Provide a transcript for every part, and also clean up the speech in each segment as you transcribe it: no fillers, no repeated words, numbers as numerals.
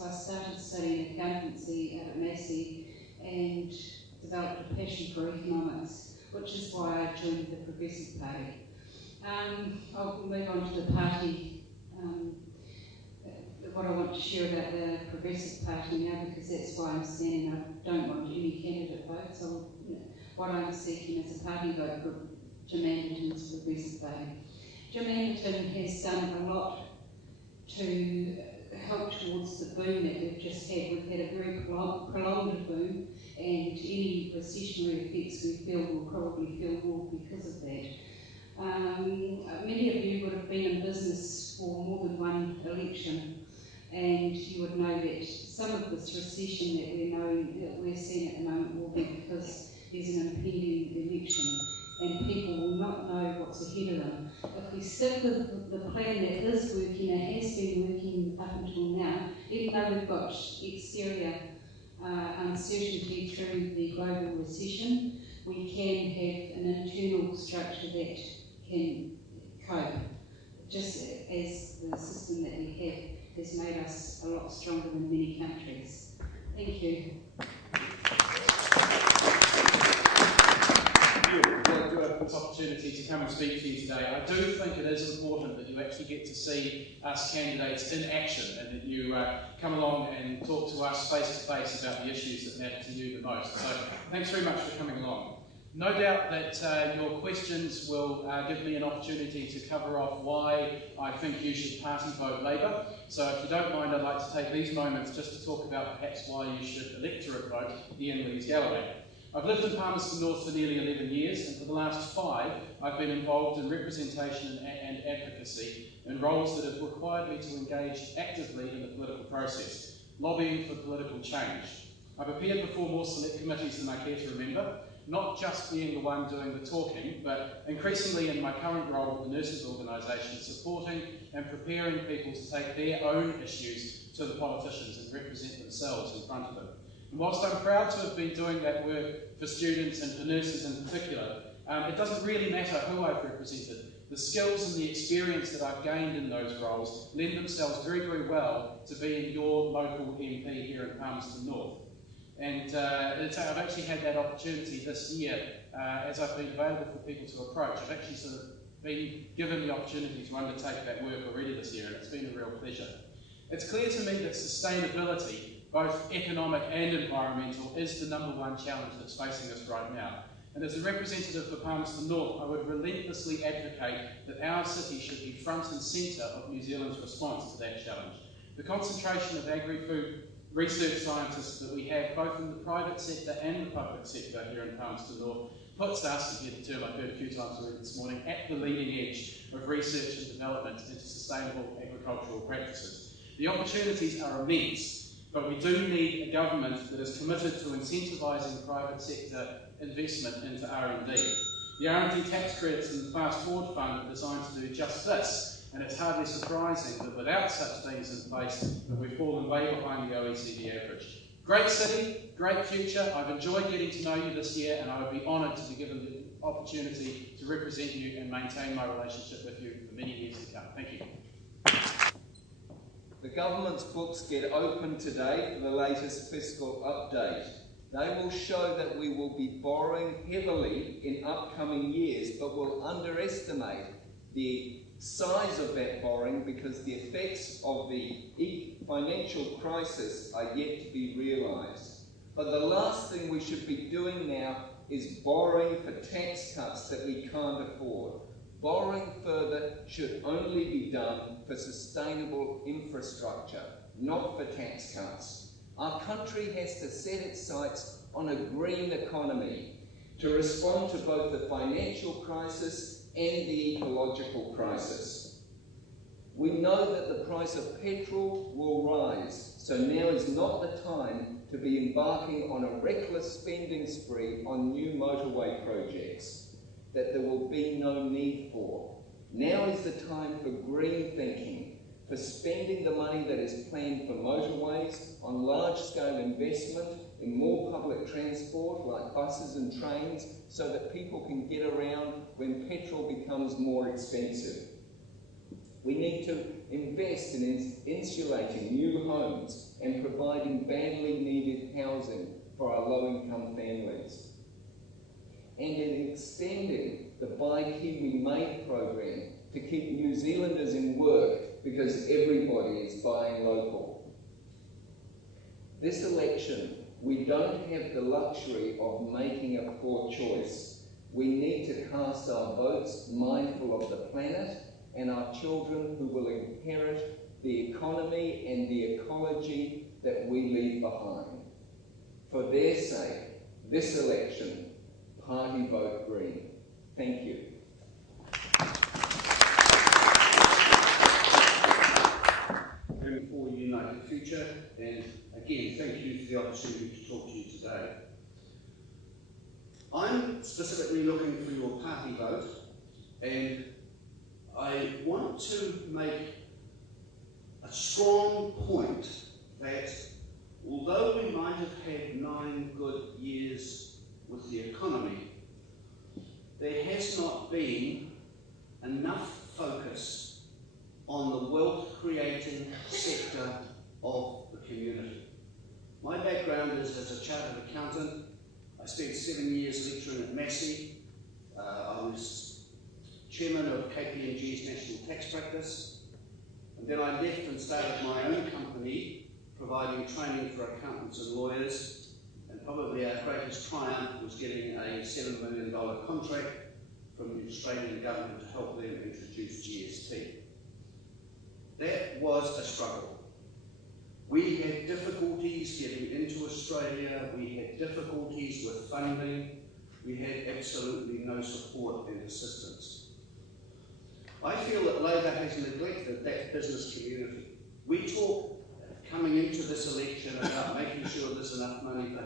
So I started studying accountancy at Massey and developed a passion for economics, which is why I joined the Progressive Party. I'll move on to the party, what I want to share about the Progressive Party now, because that's why I'm standing. I don't want any candidate votes. So what I'm seeking is a party vote for Jim Anderton's Progressive Party. Jim Anderton has done a lot to help towards the boom that we've just had. We've had a very prolonged boom, and any recessionary effects we feel will probably feel more because of that. Many of you would have been in business for more than one election, and you would know that some of this recession that we're seeing at the moment will be because there's an impending election, and people will not know what's ahead of them. If we stick with the plan that is working, it has been working up until now, even though we've got exterior uncertainty through the global recession, we can have an internal structure that can cope, just as the system that we have has made us a lot stronger than many countries. Thank you. I'd like to have this opportunity to come and speak to you today. I do think it is important that you actually get to see us candidates in action, and that you come along and talk to us face to face about the issues that matter to you the most. So thanks very much for coming along. No doubt that your questions will give me an opportunity to cover off why I think you should party vote Labour. So if you don't mind, I'd like to take these moments just to talk about perhaps why you should electorate vote Ian Lees-Galloway. I've lived in Palmerston North for nearly 11 years, and for the last 5, I've been involved in representation and advocacy in roles that have required me to engage actively in the political process, lobbying for political change. I've appeared before more select committees than I care to remember, not just being the one doing the talking, but increasingly in my current role with the nurses organisation, supporting and preparing people to take their own issues to the politicians and represent themselves in front of them. And whilst I'm proud to have been doing that work for students and for nurses in particular, it doesn't really matter who I've represented. The skills and the experience that I've gained in those roles lend themselves very, very well to being your local MP here in Palmerston North. And I've actually had that opportunity this year, as I've been available for people to approach. I've actually sort of been given the opportunity to undertake that work already this year, and it's been a real pleasure. It's clear to me that sustainability, both economic and environmental, is the #1 challenge that's facing us right now. And as a representative for Palmerston North, I would relentlessly advocate that our city should be front and centre of New Zealand's response to that challenge. The concentration of agri-food research scientists that we have, both in the private sector and the public sector here in Palmerston North, puts us, and here's the term I've heard a few times already this morning, at the leading edge of research and development into sustainable agricultural practices. The opportunities are immense, but we do need a government that is committed to incentivising private sector investment into R&D. The R&D tax credits in the Fast Forward Fund are designed to do just this, and it's hardly surprising that without such things in place, that we've fallen way behind the OECD average. Great city, great future. I've enjoyed getting to know you this year, and I would be honoured to be given the opportunity to represent you and maintain my relationship with you for many years to come. Thank you. The government's books get opened today for the latest fiscal update. They will show that we will be borrowing heavily in upcoming years, but will underestimate the size of that borrowing because the effects of the financial crisis are yet to be realised. But the last thing we should be doing now is borrowing for tax cuts that we can't afford. Borrowing further should only be done for sustainable infrastructure, not for tax cuts. Our country has to set its sights on a green economy to respond to both the financial crisis and the ecological crisis. We know that the price of petrol will rise, so now is not the time to be embarking on a reckless spending spree on new motorway projects that there will be no need for. Now is the time for green thinking, for spending the money that is planned for motorways on large-scale investment in more public transport like buses and trains so that people can get around when petrol becomes more expensive. We need to invest in insulating new homes and and in extending the Buy Kiwi Made program to keep New Zealanders in work because everybody is buying local. This election, we don't have the luxury of making a poor choice. We need to cast our votes mindful of the planet and our children who will inherit the economy and the ecology that we leave behind. For their sake, this election, party vote Green. Thank you. For a united future, and again, thank you for the opportunity to talk to you today. I'm specifically looking for your party vote, and I want to make a strong point that although we might have had 9 good years with the economy, there has not been enough focus on the wealth-creating sector of the community. My background is as a chartered accountant. I spent 7 years lecturing at Massey. I was chairman of KPMG's National Tax Practice. And then I left and started my own company, providing training for accountants and lawyers. And probably our greatest triumph was getting a $7 million contract from the Australian government to help them introduce GST. That was a struggle. We had difficulties getting into Australia, we had difficulties with funding, we had absolutely no support and assistance. I feel that Labor has neglected that business community. We talk coming into this election about making sure there's enough money for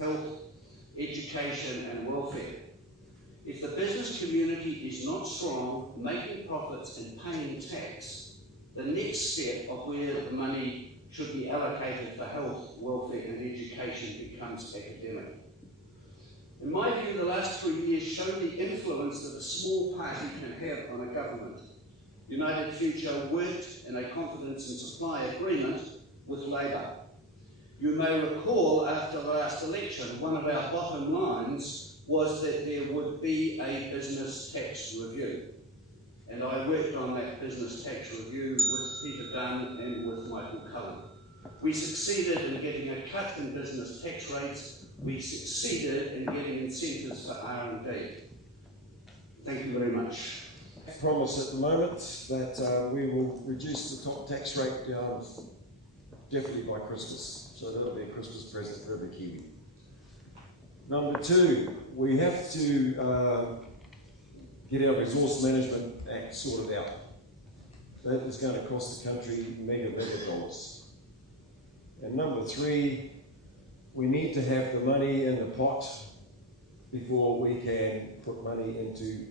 health, education and welfare. If the business community is not strong, making profits and paying tax, the next step of where the money should be allocated for health, welfare and education becomes academic. In my view, the last 3 years show the influence that a small party can have on a government. United Future worked in a confidence and supply agreement with Labor. You may recall after the last election, one of our bottom lines was that there would be a business tax review. And I worked on that business tax review with Peter Dunn and with Michael Cullen. We succeeded in getting a cut in business tax rates. We succeeded in getting incentives for R&D. Thank you very much. Promise at the moment that we will reduce the top tax rate down definitely by Christmas. So that'll be a Christmas present for every Kiwi. Number 2, we have to get our Resource Management Act sorted out. That is going to cost the country mega dollars. And number 3, we need to have the money in the pot before we can put money into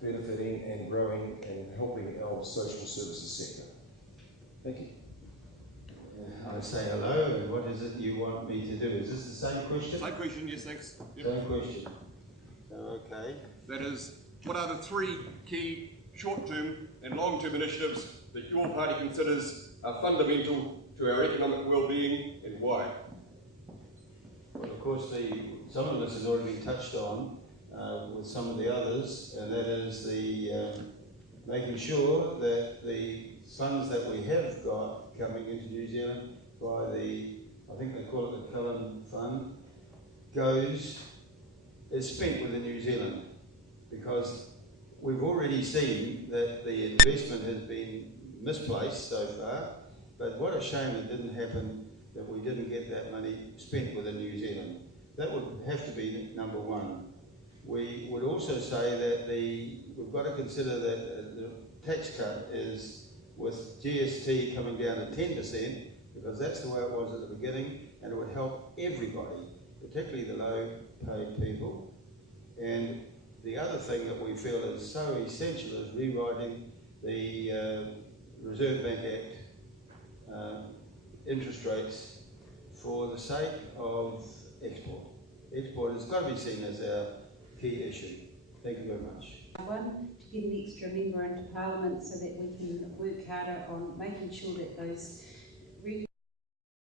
benefiting and growing and helping our social services sector. Thank you. I say hello, and what is it you want me to do? Is this the same question? Same question, yes, thanks. Yep. Same question. Okay. That is, what are the 3 key short-term and long-term initiatives that your party considers are fundamental to our economic well-being, and why? Well, of course, some of this has already been touched on with some of the others, and that is the making sure that the funds that we have got coming into New Zealand by I think they call it the Cullen Fund, is spent within New Zealand, because we've already seen that the investment has been misplaced so far, but what a shame it didn't happen, that we didn't get that money spent within New Zealand. That would have to be number 1. We would also say that we've got to consider that the tax cut is with GST coming down to 10%, because that's the way it was at the beginning, and it would help everybody, particularly the low-paid people. And the other thing that we feel is so essential is rewriting the Reserve Bank Act interest rates for the sake of export. Export has got to be seen as our key issue. Thank you very much. One, to get an extra member into Parliament so that we can work harder on making sure that those